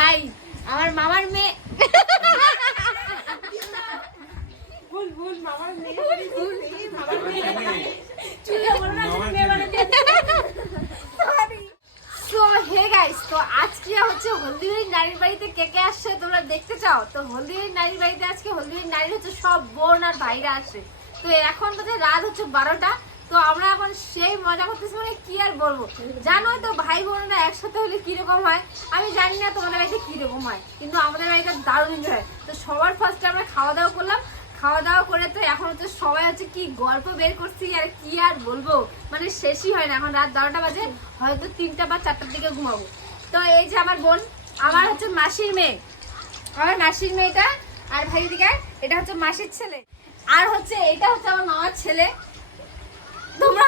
ভাই আমার মামার মেয়ে তো আজকে হচ্ছে হলদিবাড়ির নারীর বাড়িতে কে কে আসছে তোমরা দেখতে চাও? তো হলদিবাড়ির নারীর বাড়িতে আজকে হলদিবাড়ির নারীর হচ্ছে সব বোন আর ভাইরা আসে। তো এখন বোধ রাত হচ্ছে 12টা। তো আমরা এখন সেই মজা করতেছি, মানে কি আর বলবো। জানোই তো ভাই বোনেরা একসাথে হলে কিরকম হয়। আমি জানি না তোমাদের বাড়িতে কিরকম হয়, কিন্তু আমাদের বাড়িতে দারুণ এনজয় হয়। তো সবার ফার্স্টে আমরা খাওয়া দাওয়া করলাম। খাওয়া দাওয়া করে তো এখন হচ্ছে সবাই হচ্ছে কি গল্প বের করছি, আর কি আর বলবো, মানে শেষই হয় না। এখন রাত 12টা বাজে, হয়তো 3টা বা 4টার দিকে ঘুমাবো। তো এই যে আমার বোন, আমার হচ্ছে মাসির মেয়ে, আমার মাসির মেয়েটা, আর ভাই দিকে এটা হচ্ছে মাসির ছেলে, আর হচ্ছে এটা হচ্ছে আমার মামার ছেলে। তোমরা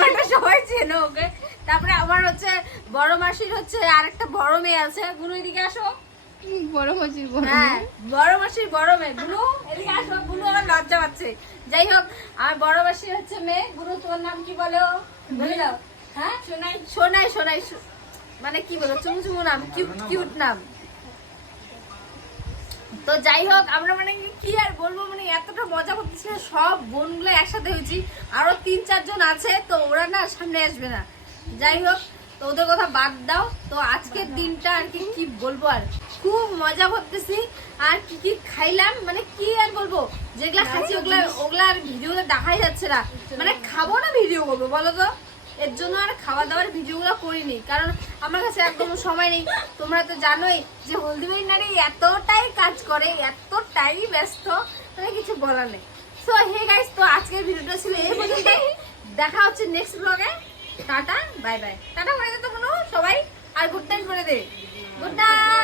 হয়তো সবাই চেনো ওকে। তারপরে আমার হচ্ছে বড় মাসির হচ্ছে আরেকটা বড় মেয়ে আছে। গুনু এদিকে আসো। বড় মাসির বড় মাসির বড় মেয়ে গুনু এদিকে আসো। গুনু আমার লজ্জা পাচ্ছে। যাই হোক, আমার বড় মাসির হচ্ছে মেয়ে। গুনু তোমার নাম কি বলো? বলে দাও। হ্যাঁ, সোনাই। সোনাই সোনাই মানে কি বলো, চুমু চুমু নাম, কিউট কিউট নাম। তো যাই হোক, আমরা মানে কি আর বলবো, মানে এতটা মজা করতেছি। সব বোনগুলো একসাথে হয়েছি, আরো 3-4 জন আছে। তো ওরা না সামনে আসবে না। যাই হোক, তো ওদের কথা বাদ দাও। তো আজকের দিনটা আর কি বলবো, আর খুব মজা করতেছি। আর কি কি খাইলাম, মানে কি আর বলবো, যেগুলা খাচ্ছি ওগুলা আর ভিডিওতে দেখাই যাচ্ছে না। মানে খাবো না ভিডিও করবো বলো তো, এর জন্য আর খাওয়া দাওয়ার ভিডিওগুলো করিনি, কারণ আমার কাছে একদম সময় নেই। তোমরা তো জানোই যে হলদিবাড়ির নারী এতটাই কাজ করে, এতটাই ব্যস্ত, মানে কিছু বলার নেই। সো হে গাইস, তো আজকের ভিডিওটা ছিল এই পর্যন্ত। দেখা হচ্ছে নেক্সট ব্লগে। Tata bye bye. টাটা করে দে তো কোনো সবাই, আর গুড নাইট করে দে। Good night.